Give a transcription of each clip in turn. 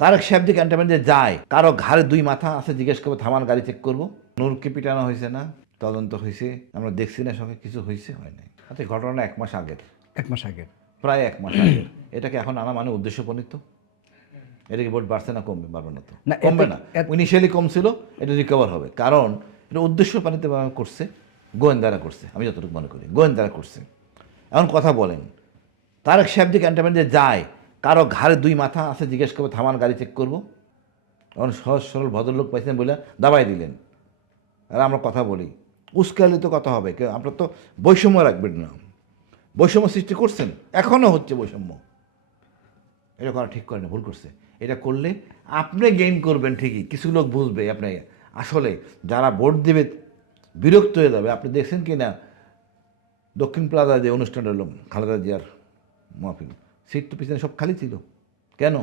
তারেক সাহেব ক্যান্টনমেন্টে যায়, কারো ঘাড়ে দুই মাথা আছে, জিজ্ঞেস করবো থামান গাড়ি চেক করবো। নূরকে পিটানো হয়েছে না, তদন্ত হয়েছে, আমরা দেখছি না, সঙ্গে কিছু হয়েছে হয় নাই। আচ্ছা, ঘটনা 1 মাস আগের, 1 মাস আগে, প্রায় 1 মাস আগের। এটাকে এখন আনা মানে উদ্দেশ্যপ্রণীত। এটা কি ভোট বাড়ছে না কমবে? বাড়বে না তো, না, কমবে এতে- না। ইনিশিয়ালি কমছিল, এটা রিকভার হবে, কারণ এটা উদ্দেশ্যপ্রণীত করছে, গোয়েন্দারা করছে, আমি যতটুকু মনে করি গোয়েন্দারা করছে। এখন কথা বলেন, তারেক সাহেব ক্যান্টনমেন্টে যায়, কারো ঘাড়ে দুই মাথা আছে, জিজ্ঞেস করবো থামান গাড়ি চেক করবো। এখন সহজ সরল ভদ্রলোক পাইছেন বলে দাবাই দিলেন। আর আমরা কথা বলি, উস্কালে তো কথা হবে, কেউ আপনার তো বৈষম্য রাখবেন না। বৈষম্য সৃষ্টি করছেন, এখনও হচ্ছে বৈষম্য। এটা করা ঠিক করে না, ভুল করছে। এটা করলে আপনি গেইন করবেন ঠিকই, কিছু লোক বুঝবে আপনি আসলে যারা ভোট দেবে বিরক্ত হয়ে যাবে। আপনি দেখছেন কি না দক্ষিণ প্লাজা যে অনুষ্ঠানটা হলো খালেদা জিয়ার মাহফিল, সিট তো পিছনে সব খালি ছিল। কেন?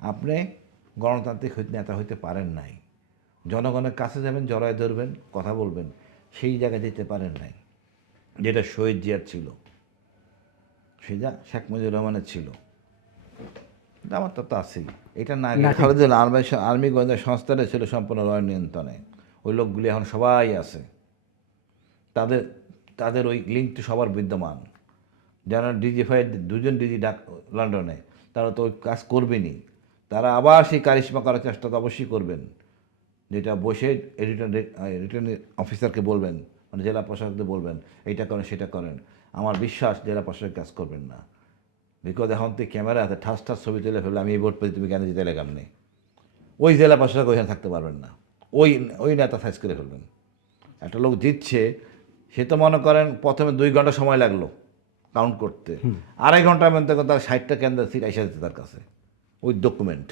আপনি গণতান্ত্রিক নেতা হইতে পারেন নাই, জনগণের কাছে যাবেন, জড়ায় ধরবেন, কথা বলবেন, সেই জায়গায় যেতে পারেন নাই, যেটা শহীদ জিয়ার ছিল, সেটা শেখ মুজিবুর রহমানের ছিল। আমার তো আছেই। এটা না গেলে খালেদা আর্মি গোয়েন্দা সংস্থাটা ছিল সম্পূর্ণ রয়ের নিয়ন্ত্রণে। ওই লোকগুলি এখন সবাই আছে, তাদের তাদের ওই লিঙ্কটি সবার বিদ্যমান। যারা ডিজিফাই, দুজন ডিজি লন্ডনে, তারা তো ওই কাজ করবেনই। তারা আবার সেই কারিশমা করার চেষ্টা তো অবশ্যই করবেন, যেটা বসে রিটার্নিং অফিসারকে বলবেন, মানে জেলা প্রশাসককে বলবেন এইটা করেন সেটা করেন। আমার বিশ্বাস জেলা প্রশাসক কাজ করবেন না, বিকজ এখন তো ক্যামেরা আছে, ঠাস ঠাস ছবি তুলে ফেললে আমি এই ভোট পেয়ে তুমি কেন জিতে লেগাম নেই, ওই জেলা প্রশাসক ওইখানে থাকতে পারবেন না, ওই ওই নেতা সাইজ করে ফেলবেন। একটা লোক জিতছে, সে তো মনে করেন প্রথমে 2 ঘন্টা সময় লাগলো কাউন্ট করতে, 2.5 ঘন্টার মধ্যে তার 60টা কেন্দ্র সিট এসে যাচ্ছে তার কাছে, ওই ডকুমেন্ট,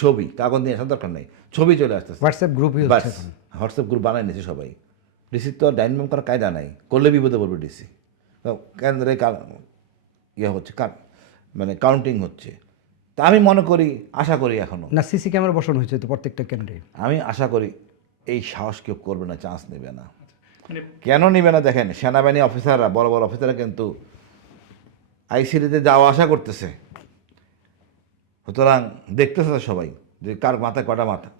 ছবি, কাগজ নিয়ে আসার দরকার নেই, ছবি চলে আসতেছে। হোয়াটসঅ্যাপ গ্রুপই বাস, হচ্ছে এখন। হোয়াটসঅ্যাপ গ্রুপ বানাই নিয়েছে সবাই। ডিসির তো আর ডাইনম্যাম করার কায়দা নাই, করলে বিপদে পড়বে ডিসি। কেন্দ্রে ইয়ে হচ্ছে, মানে কাউন্টিং হচ্ছে। তা আমি মনে করি, আশা করি এখনও, না, সিসি ক্যামেরা বসানো হয়েছে তো প্রত্যেকটা কেন্দ্রে। আমি আশা করি এই সাহস কেউ করবে না, চান্স নেবে না। মানে কেন নেবে না? দেখেন, সেনাবাহিনী অফিসাররা, বড় বড় অফিসাররা কিন্তু আইসিডিতে যাওয়া আসা করতেছে, সুতরাং দেখতেছে তো সবাই যে কার মাথায় কটা মাথা,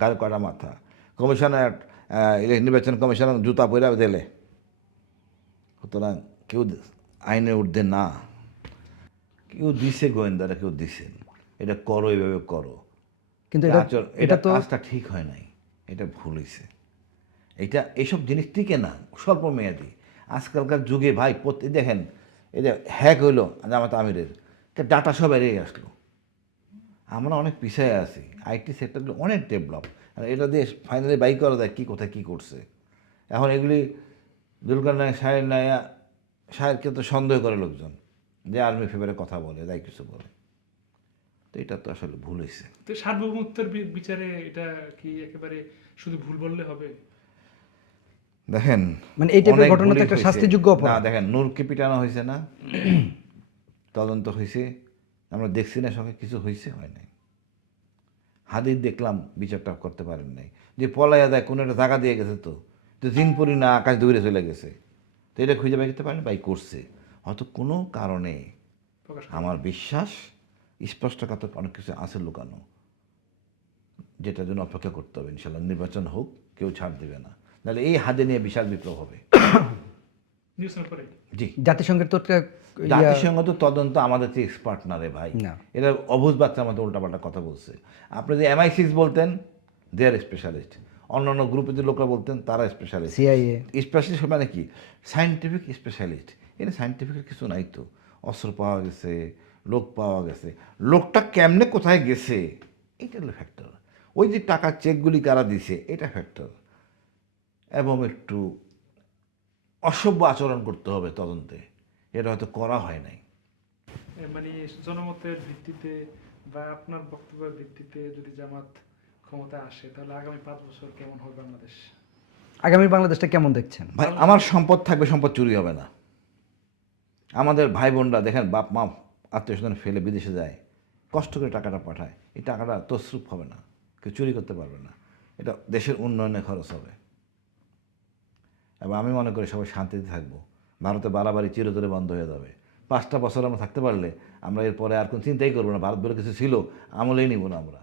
কার কটা মাথা। কমিশনার, নির্বাচন কমিশনার জুতা পরে দিলে, সুতরাং কেউ আইনের ঊর্ধ্বে না। কেউ দিছে, গোয়েন্দারা কেউ দিছে, এটা করো, এইভাবে করো, কিন্তু এটা এটা তো কাজটা ঠিক হয় নাই, এটা ভুল হয়েছে। এটা এইসব জিনিস টিকে না, স্বল্প মেয়াদি। আজকালকার যুগে ভাই দেখেন, এই যে হ্যাক হইলো জামাত আমিরের, ডাটা সব এড়িয়ে আসলো। আমরা অনেক পিছিয়ে আছি, আইটি সেক্টরগুলো অনেক ডেভেলপ, আর এটা দিয়ে ফাইনালি বাই করা যায় কী কোথায় কী করছে। এখন এগুলি দুলকারনায় সাহেরকে তো সন্দেহ করে লোকজন, যে আর্মি ফেভারে কথা বলে, যাই কিছু বলে। তো এটা তো আসলে ভুল হয়েছে। তো সার্বভৌমত্বের বিচারে এটা কি একেবারে শুধু ভুল বললে হবে? দেখেন, মানে এই টাইপের অনেক ঘটনা তো ভুলই একটা হয়েছে। শাস্তিযোগ্য না, অপরাধ। দেখেন, নূরকে পিটানো হয়েছে না, তদন্ত হয়েছে, আমরা দেখছি না, সঙ্গে কিছু হয়েছে হয় নাই। হাদির দেখলাম বিচারটা করতে পারেন নাই, যে পলাইয়া দেয় কোনো একটা জায়গা দিয়ে গেছে, তো জিনপুরি না আকাশ দূরে চলে গেছে, তো এটা খুঁজে বাই করতে পারেন, বাই করছে হয়তো কোনো কারণে। প্রকাশ আমার বিশ্বাস স্পষ্টকাতর অনেক কিছু আছে লুকানো, যেটার জন্য অপেক্ষা করতে হবে। ইনশাল্লাহ নির্বাচন হোক, কেউ ছাড় দেবে না, নাহলে এই হাদে নিয়ে বিশাল বিপ্লব হবে। নিউজের পরে জি, জাতিসংঘের তো একটা জাতিসংঘ তো তদন্ত আমাদের চেয়ে এক্সপার্ট না রে ভাই, না। এরা অবুঝ বাচ্চার মতো উল্টাপাল্টা কথা বলছে। আপনি যে MI6 বলতেন, দে আর স্পেশালিস্ট। অন্যান্য গ্রুপে যে লোকরা বলতেন, তারা স্পেশালিস্ট। CIA স্পেশালিস্ট মানে কি? Scientific specialist. এটা সায়েন্টিফিকের কিছু নাই তো, অস্ত্র পাওয়া গেছে, লোক পাওয়া গেছে, লোকটা কেমনে কোথায় গেছে, এইটা হলো ফ্যাক্টর। ওই যে টাকার চেকগুলি কারা দিছে, এটা ফ্যাক্টর। এবং একটু অসভ্য আচরণ করতে হবে তদন্তে, এটা হয়তো করা হয় নাই। মানে জনমতের ভিত্তিতে বা আপনার বক্তব্যের ভিত্তিতে যদি জামাত ক্ষমতা আসে, তাহলে আগামী 5 বছর কেমন হবে বাংলাদেশ? আগামী বাংলাদেশটা কেমন দেখছেন? ভাই, আমার সম্পদ থাকবে, সম্পদ চুরি হবে না। আমাদের ভাই বোনরা দেখেন, বাপ মা আত্মীয় স্বজন ফেলে বিদেশে যায়, কষ্ট করে টাকাটা পাঠায়, এই টাকাটা তসরুপ হবে না, কেউ চুরি করতে পারবে না, এটা দেশের উন্নয়নে খরচ হবে। এবং আমি মনে করি সবাই শান্তিতে থাকবো, ভারতে বাড়াবাড়ি চিরতরে বন্ধ হয়ে যাবে। 5টা বছর আমরা থাকতে পারলে আমরা এরপরে আর কোনো চিন্তাই করবো না, ভারত বলে কিছু ছিল আমলেই নিব না আমরা।